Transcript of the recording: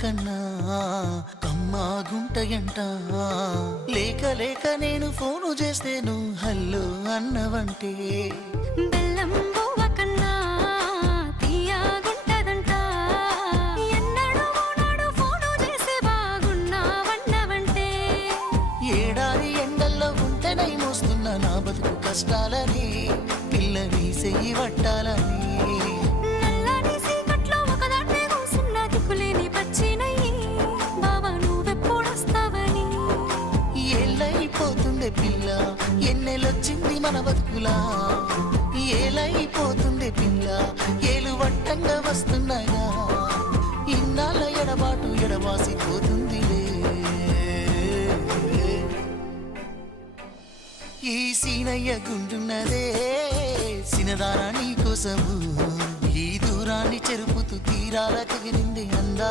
కన్నా కమ్మాగుంటయంట. లేక లేక నేను ఫోను చేస్తే నువ్వు హల్లో అన్నవంటే బెల్లం బువ్వ కన్నా తీయగుంటదంట. ఎన్నడూ నాడు ఫోను చేసి బాగున్నావన్నవంటే ఏడాది ఎండల్లో ఉంటేనై మోస్తున్న నా బతుకు కష్టాలని పిల్లని చెయ్యి పట్టాలని. నల్లని సీకట్లో ఒకదాన్నే కూసున్న దిక్కులేని పచ్చినయ్యి బావ నువ్వెప్పుడొస్తావని. ఏళ్ళైపోతుండే పిల్ల ఎన్నెలొచ్చింది మన బతుకులా. ఏలైపోతుండే పిల్ల ఏలు వట్టంగా వస్తున్నాగా. ఇన్నాళ్ళ ఎడబాటు ఎడవాసిపోతుందిలే. ఈ సీనయ్య గుండున్నదే సినదారా నీ కోసము. ఈ దూరాన్ని చెరుపుతూ తీరాల తెగిరింది అందా.